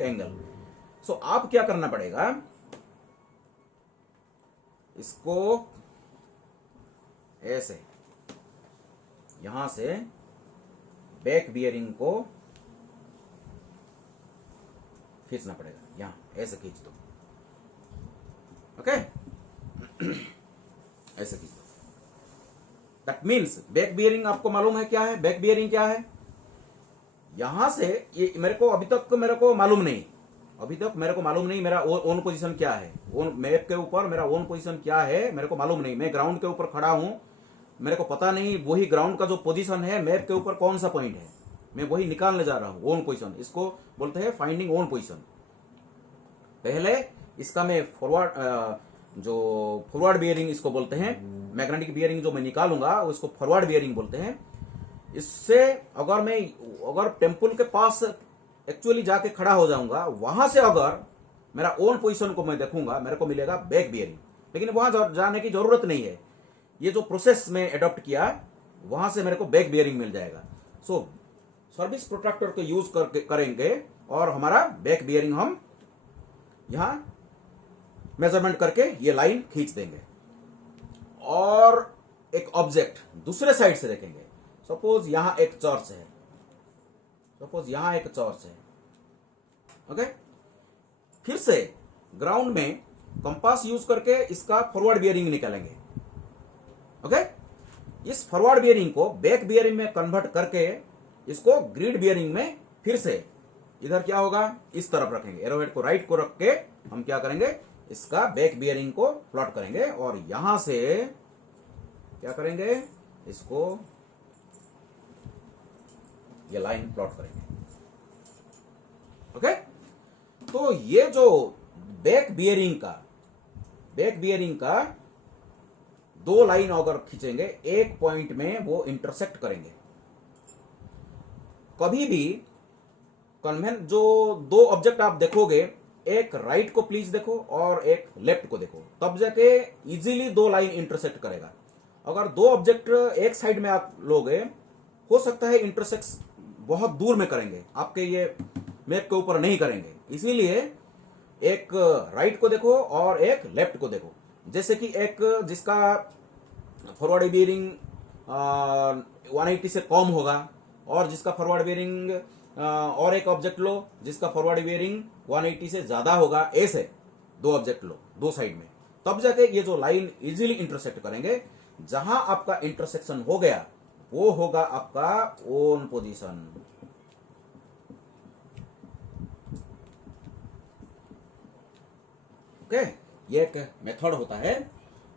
एंगल। सो आप क्या करना पड़ेगा, इसको ऐसे यहां से बैक बियरिंग को खींचना पड़ेगा। यहां ऐसे खींच दो। ओके ऐसे खींच दो। दैट मीन्स बैक बियरिंग आपको मालूम है क्या है, बैक बियरिंग क्या है। यहां से ये मेरे को अभी तक मालूम नहीं मेरा ओन पोजीशन क्या है। ओन मैप के ऊपर मेरा ओन पोजीशन क्या है मेरे को मालूम नहीं। मैं ग्राउंड के ऊपर खड़ा हूं, मेरे को पता नहीं वही ग्राउंड का जो पोजीशन है मैप के ऊपर कौन सा पॉइंट है, मैं वही निकालने जा रहा हूं। ओन पोजीशन, इसको बोलते हैं फाइंडिंग ओन पोजीशन। पहले इसका मैं फॉरवर्ड बियरिंग इसको बोलते हैं। मैग्नेटिक बियरिंग जो मैं निकालूंगा उसको फॉरवर्ड बियरिंग बोलते हैं। इससे अगर टेम्पल के पास एक्चुअली जाके खड़ा हो जाऊंगा, वहां से अगर मेरा ओन पोजीशन को मैं देखूंगा, मेरे को मिलेगा बैक बियरिंग। लेकिन वहां जाने की जरूरत नहीं है। ये जो प्रोसेस में अडॉप्ट किया वहां से मेरे को बैक बियरिंग मिल जाएगा। सो सर्विस प्रोट्रैक्टर को यूज करेंगे और हमारा बैक बियरिंग हम यहां मेजरमेंट करके ये लाइन खींच देंगे। और एक ऑब्जेक्ट दूसरे साइड से देखेंगे, सपोज यहां एक चर्च है, ओके। फिर से ग्राउंड में कंपास यूज करके इसका फॉरवर्ड बियरिंग निकालेंगे, ओके। इस फॉरवर्ड बियरिंग को बैक बियरिंग में कन्वर्ट करके इसको ग्रिड बियरिंग में फिर से इधर क्या होगा, इस तरफ रखेंगे, एरोहेड को राइट को रख के हम क्या करेंगे, इसका बैक बियरिंग को प्लॉट करेंगे और यहां से क्या करेंगे, इसको ये लाइन प्लॉट करेंगे, ओके। तो ये जो बैक बियरिंग का दो लाइन अगर खींचेंगे, एक पॉइंट में वो इंटरसेक्ट करेंगे। कभी भी जो दो ऑब्जेक्ट आप देखोगे, एक राइट को प्लीज देखो और एक लेफ्ट को देखो, तब जाके इजीली दो लाइन इंटरसेक्ट करेगा। अगर दो ऑब्जेक्ट एक साइड में आप लोगे, हो सकता है इंटरसेक्ट बहुत दूर में करेंगे, आपके ये मैप के ऊपर नहीं करेंगे। इसीलिए एक राइट को देखो और एक लेफ्ट को देखो। जैसे कि एक जिसका फॉरवर्ड बियरिंग 180 से कम होगा और जिसका फॉरवर्ड बियरिंग और एक ऑब्जेक्ट लो जिसका फॉरवर्ड बियरिंग 180 से ज्यादा होगा, ऐसे दो ऑब्जेक्ट लो दो साइड में, तब जाके ये जो लाइन इजीली इंटरसेक्ट करेंगे। जहां आपका इंटरसेक्शन हो गया वो होगा आपका ओन पोजीशन, ओके। ये एक मेथड होता है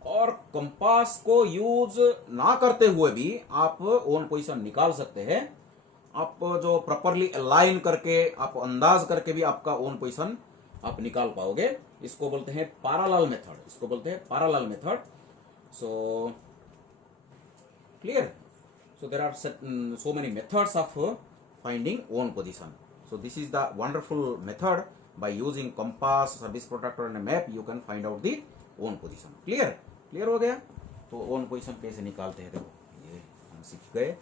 और कंपास को यूज ना करते हुए भी आप ओन पोजीशन निकाल सकते हैं। आप जो प्रॉपरली अलाइन करके, आप अंदाज करके भी आपका ओन पोजीशन आप निकाल पाओगे। इसको बोलते हैं parallel method, so clear. So there are so many methods of finding own position. So this is the wonderful method. By using compass, service protractor and a map, you can find out the own position. Clear हो गया। तो own position कैसे निकालते हैं, देखो ये हम सीख गए।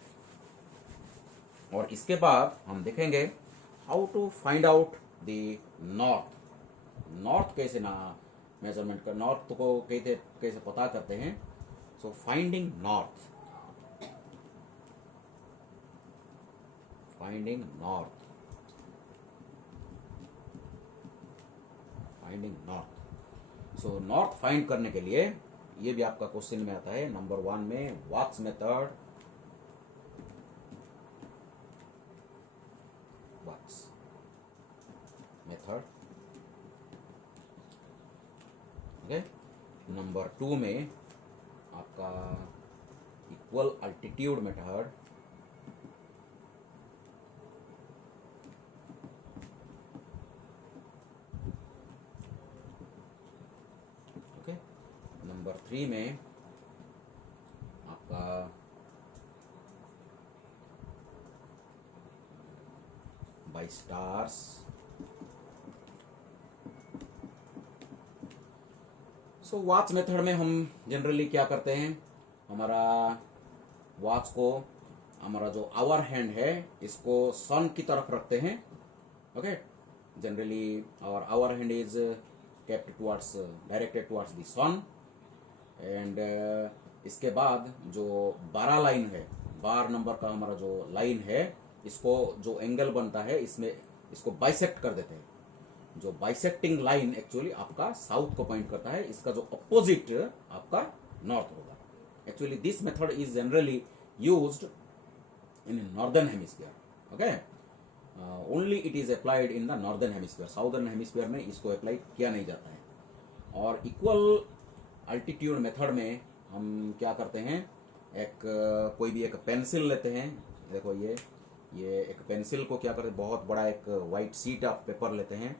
और इसके बाद हम देखेंगे how to find out the north कैसे ना मेजरमेंट कर, नॉर्थ को कैसे पता करते हैं। So finding north, so north find करने के लिए ये भी आपका क्वेश्चन में आता है नंबर 1 में, वाट्स मेथड, ओके। नंबर 2 में आपका इक्वल अल्टीट्यूड मेथड, नंबर 3 में आपका by stars, so watch method में हम जनरली क्या करते हैं, हमारा वॉच को, हमारा जो आवर हैंड है इसको सन की तरफ रखते हैं, okay. Generally our hand is kept towards directed towards the sun and इसके बाद जो 12 लाइन है, 12 नंबर का हमारा जो लाइन है, इसको जो एंगल बनता है इसमें इसको बाइसेक्ट कर देते हैं। जो बाइसेक्टिंग लाइन एक्चुअली आपका साउथ को पॉइंट करता है, इसका जो अपोजिट आपका नॉर्थ होगा। Actually this method is generally used in northern hemisphere, okay. Only it is applied in the northern hemisphere, southern hemisphere में इसको अप्लाई किया नहीं जाता है। और इक्वल अल्टीट्यूड मेथड में हम क्या करते हैं, कोई भी एक पेंसिल लेते हैं, देखो ये एक पेंसिल को क्या करते हैं, बहुत बड़ा एक वाइट शीट ऑफ पेपर लेते हैं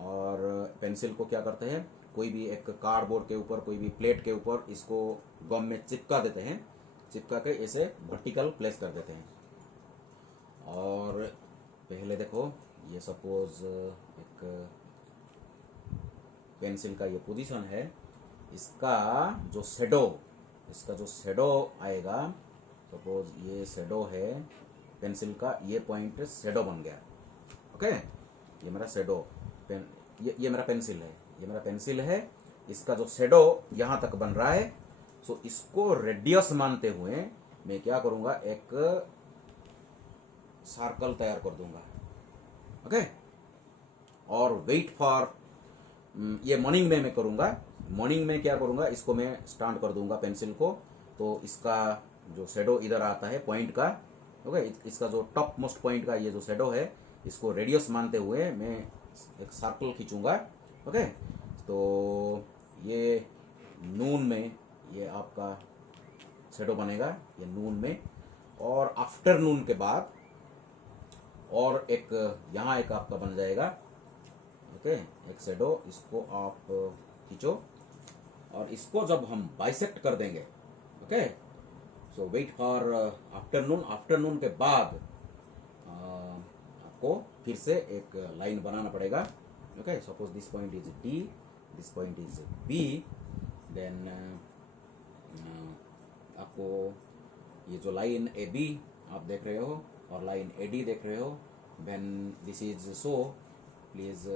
और पेंसिल को क्या करते हैं, कोई भी एक कार्डबोर्ड के ऊपर, कोई भी प्लेट के ऊपर इसको गम में चिपका देते हैं, चिपका के इसे वर्टिकल प्लेस कर देते हैं। और पहले देखो ये सपोज एक पेंसिल का ये पोजीशन है, इसका जो शेडो आएगा, सपोज ये शेडो है पेंसिल का, ये पॉइंट शेडो बन गया, ओके। ये मेरा शेडो ये मेरा पेंसिल है, इसका जो शेडो यहाँ तक बन रहा है, सो इसको रेडियस मानते हुए मैं क्या करूँगा, एक सर्कल तैयार कर दूंगा। ओके, और वेट फॉर, ये मॉर्निंग में मैं करूँगा। मॉर्निंग में क्या करूँगा, इसको मैं स्टार्ट कर दूंगा पेंसिल को, तो इसका जो शेडो इधर आता है पॉइंट का, ओके, इसका जो टॉप मोस्ट पॉइंट का ये जो शेडो है, इसको रेडियस मानते हुए मैं एक सर्कल खींचूंगा। ओके, तो ये नून में ये आपका शेडो बनेगा, ये नून में, और आफ्टरनून के बाद और एक यहाँ एक आपका बन जाएगा। ओके, एक शेडो, इसको आप खींचो, और इसको जब हम बाइसेक्ट कर देंगे, okay, so wait for afternoon. Afternoon के बाद आपको फिर से एक लाइन बनाना पड़ेगा। Okay, suppose this point is D, this point is B, then आपको ये जो लाइन ए बी आप देख रहे हो और लाइन ए डी देख रहे हो, when this is so, please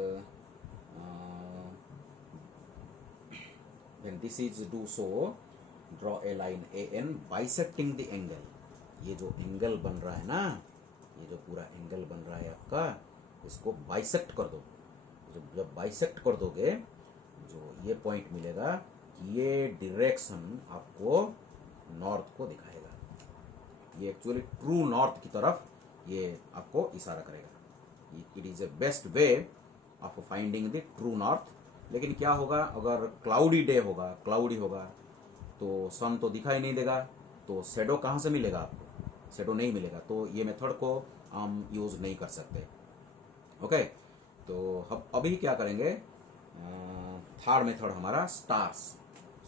when this is do so, draw a line AN bisecting the angle। ये जो एंगल बन रहा है ना, ये जो पूरा एंगल बन रहा है आपका, इसको बाइसेक्ट कर दो। जब बाइसेक्ट कर दोगे, जो ये पॉइंट मिलेगा, ये डायरेक्शन आपको नॉर्थ को दिखाएगा। ये एक्चुअली ट्रू नॉर्थ की तरफ ये आपको इशारा करेगा। It is A best way of finding the true north. लेकिन क्या होगा, अगर क्लाउडी डे होगा, क्लाउडी होगा, तो सन तो दिखाई नहीं देगा, तो शेडो कहाँ से मिलेगा आपको, शेडो नहीं मिलेगा, तो ये मेथड को हम यूज़ नहीं कर सकते। ओके, तो हम अभी क्या करेंगे, थर्ड मेथड हमारा स्टार्स।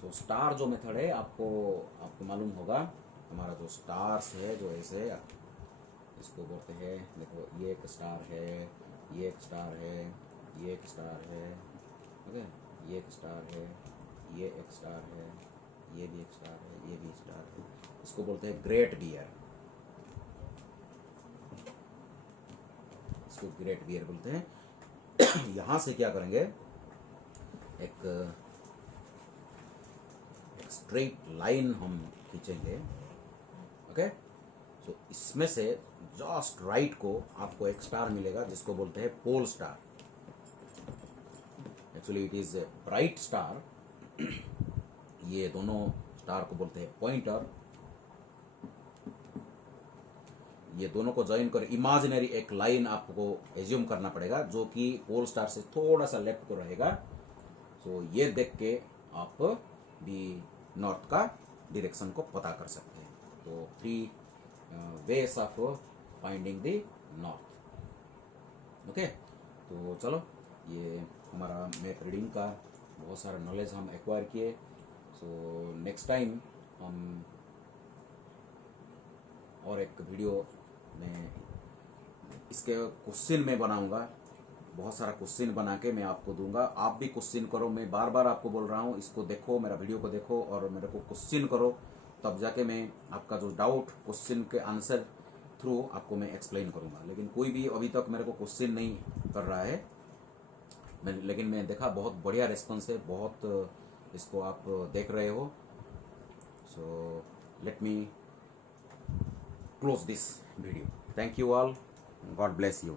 सो स्टार जो मेथड है, आपको मालूम होगा, हमारा जो स्टार्स है, जो ऐसे इसको बोलते हैं, देखो ये एक स्टार है, ये एक स्टार है, ये एक स्टार है, ओके, ये एक स्टार है, ये एक स्टार है, ये भी एक स्टार है, ये भी स्टार है। इसको बोलते हैं ग्रेट बियर, इसको ग्रेट बियर बोलते हैं। यहाँ से क्या करेंगे, एक स्ट्रेट लाइन हम खींचेंगे। ओके, सो इसमें से जस्ट राइट को आपको एक स्टार मिलेगा, जिसको बोलते हैं pole star. Actually it is a bright star. ये दोनों स्टार को बोलते हैं पॉइंटर। ये दोनों को ज्वाइन कर इमेजिनरी एक लाइन आपको एज्यूम करना पड़ेगा, जो कि पोल स्टार से थोड़ा सा लेफ्ट को रहेगा। सो ये देख के आप भी नॉर्थ का डायरेक्शन को पता कर सकते हैं। तो 3 ways of finding the north. Okay, तो चलो, ये हमारा मैप रीडिंग का बहुत सारा नॉलेज हम एक्वायर किए। सो नेक्स्ट टाइम हम और एक वीडियो में इसके क्वेश्चन में बनाऊंगा, बहुत सारा क्वेश्चन बना के मैं आपको दूंगा। आप भी क्वेश्चन करो, मैं बार बार आपको बोल रहा हूँ, इसको देखो, मेरा वीडियो को देखो और मेरे को क्वेश्चन करो, तब जाके मैं आपका जो डाउट क्वेश्चन के आंसर थ्रू आपको मैं एक्सप्लेन करूँगा। लेकिन कोई भी अभी तक मेरे को क्वेश्चन नहीं कर रहा है, लेकिन मैं देखा बहुत बढ़िया रिस्पॉन्स है, बहुत इसको आप देख रहे हो। सो let me close this video. Thank you all, God bless you.